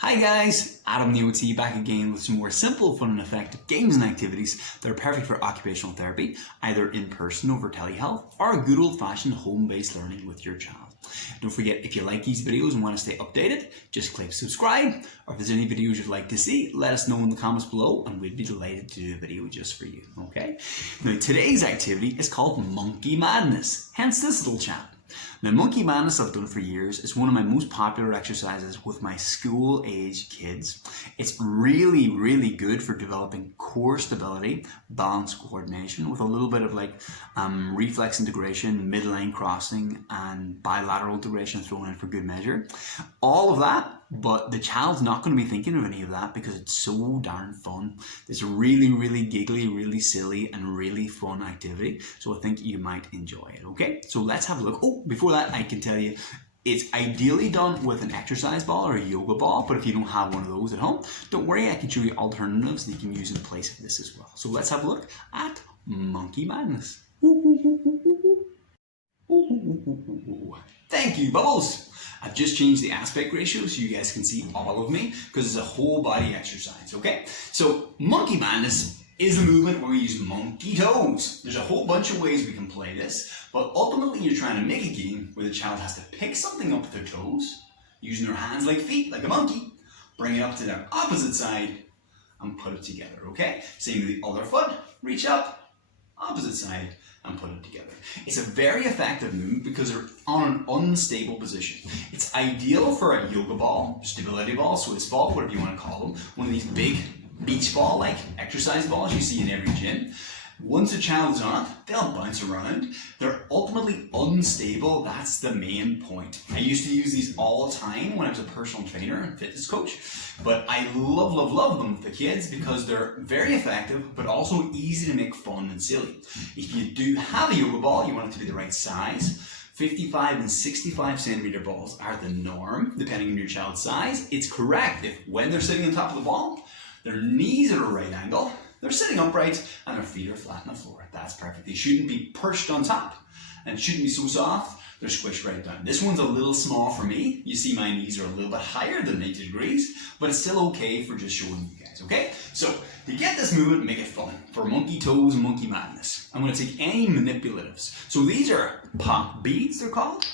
Hi guys, Adam the OT back again with some more simple, fun and effective games and activities that are perfect for occupational therapy, either in person over telehealth or a good old-fashioned home-based learning with your child. Don't forget, if you like these videos and want to stay updated, just click subscribe, or if there's any videos you'd like to see, let us know in the comments below and we'd be delighted to do a video just for you, okay? Now today's activity is called Monkey Madness, hence this little chat. Now, Monkey Madness I've done for years. It's one of my most popular exercises with my school-age kids. It's really, really good for developing core stability, balance coordination, with a little bit of reflex integration, midline crossing, and bilateral integration thrown in for good measure. All of that, but the child's not going to be thinking of any of that because it's so darn fun. It's a really, really giggly, really silly, and really fun activity. So I think you might enjoy it, okay? So let's have a look. Oh, before that, I can tell you, it's ideally done with an exercise ball or a yoga ball, but if you don't have one of those at home, don't worry, I can show you alternatives that you can use in place of this as well. So let's have a look at Monkey Madness. Thank you, Bubbles. I've just changed the aspect ratio so you guys can see all of me because it's a whole body exercise, okay? So Monkey Madness is a movement where we use monkey toes. There's a whole bunch of ways we can play this, but ultimately you're trying to make a game where the child has to pick something up with their toes, using their hands like feet, like a monkey, bring it up to their opposite side and put it together, okay? Same with the other foot, reach up, opposite side, and put it together. It's a very effective move because they're on an unstable position. It's ideal for a yoga ball, stability ball, Swiss ball, whatever you want to call them, one of these big beach ball like exercise balls you see in every gym. Once a child is on it, they'll bounce around. They're ultimately unstable. That's the main point. I used to use these all the time when I was a personal trainer and fitness coach, but I love them with the kids because they're very effective, but also easy to make fun and silly. If you do have a yoga ball, you want it to be the right size. 55 and 65 centimeter balls are the norm, depending on your child's size. It's correct if when they're sitting on top of the ball, their knees are at a right angle, they're sitting upright, and their feet are flat on the floor. That's perfect. They shouldn't be perched on top, and it shouldn't be so soft, they're squished right down. This one's a little small for me. You see my knees are a little bit higher than 90 degrees, but it's still okay for just showing you guys, okay? So, to get this movement, make it fun. For monkey toes and monkey madness, I'm going to take any manipulatives. So these are pop beads, they're called.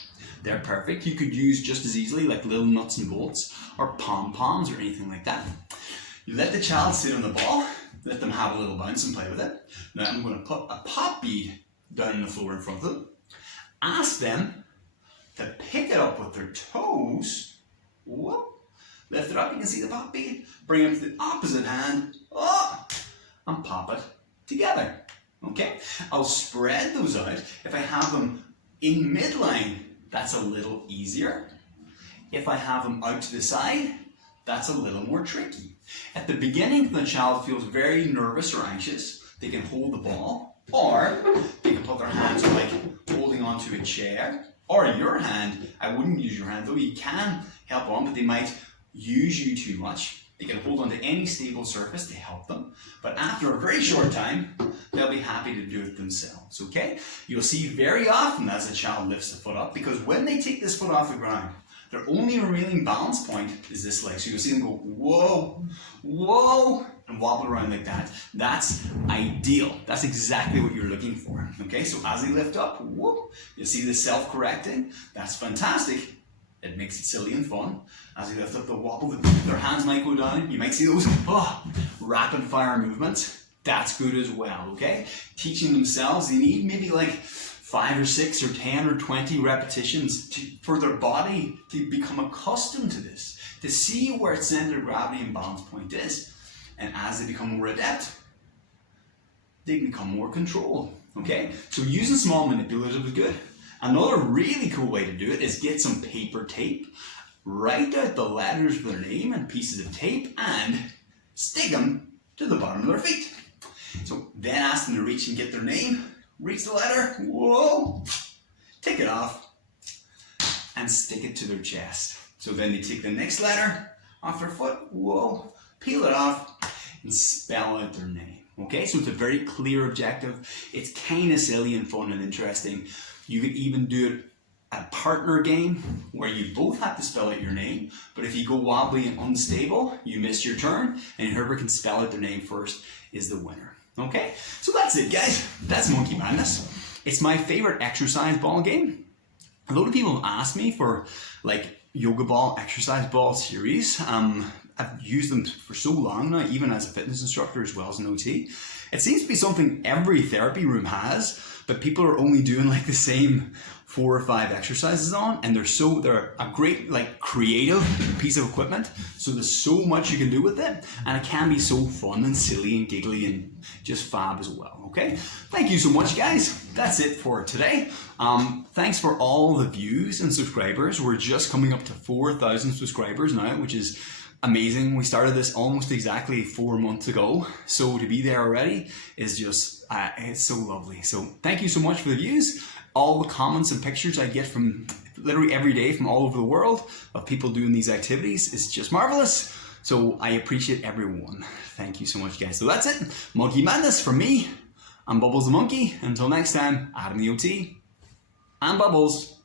They're perfect. You could use just as easily like little nuts and bolts, or pom-poms, or anything like that. You let the child sit on the ball, let them have a little bounce and play with it. Now I'm going to put a pop bead down on the floor in front of them. Ask them to pick it up with their toes. Whoop. Lift it up, you can see the pop bead. Bring it to the opposite hand. Oh, and pop it together. Okay? I'll spread those out. If I have them in midline, that's a little easier. If I have them out to the side, that's a little more tricky. At the beginning, the child feels very nervous or anxious, they can hold the ball, or they can put their hands like holding onto a chair, or your hand. I wouldn't use your hand, though you can help on, but they might use you too much. They can hold onto any stable surface to help them, but after a very short time, they'll be happy to do it themselves, okay? You'll see very often as the child lifts the foot up, because when they take this foot off the ground, their only remaining balance point is this leg. So you'll see them go, whoa, whoa, and wobble around like that. That's ideal. That's exactly what you're looking for. Okay, so as they lift up, whoop, you'll see the self-correcting. That's fantastic. It makes it silly and fun. As they lift up, the wobble, their hands might go down. You might see those rapid fire movements. That's good as well, okay? Teaching themselves, they need maybe like 5 or 6 or 10 or 20 repetitions for their body to become accustomed to this, to see where its center of gravity and balance point is. And as they become more adept, they become more controlled, okay? So using small manipulatives is good. Another really cool way to do it is get some paper tape, write out the letters of their name and pieces of tape, and stick them to the bottom of their feet. So then ask them to reach and get their name, reach the letter, whoa, take it off, and stick it to their chest. So then they take the next letter off their foot, whoa, peel it off, and spell out their name. Okay, so it's a very clear objective. It's kind of silly and fun and interesting. You could even do it a partner game where you both have to spell out your name, but if you go wobbly and unstable, you miss your turn, and whoever can spell out their name first is the winner. Okay, so that's it, guys. That's Monkey Madness. It's my favorite exercise ball game. A lot of people have asked me for like yoga ball, exercise ball series. I've used them for so long now, even as a fitness instructor as well as an OT. It seems to be something every therapy room has, but people are only doing like the same 4 or 5 exercises on, and they're a great like creative piece of equipment. So there's so much you can do with it, and it can be so fun and silly and giggly and just fab as well. Okay, thank you so much, guys. That's it for today. Thanks for all the views and subscribers. We're just coming up to 4,000 subscribers now, which is amazing. We started this almost exactly 4 months ago, so to be there already is just it's so lovely. So thank you so much for the views. All the comments and pictures I get from literally every day from all over the world of people doing these activities is just marvelous. So I appreciate everyone. Thank you so much, guys. So that's it. Monkey Madness from me. I'm Bubbles the Monkey. Until next time, Adam the OT and Bubbles.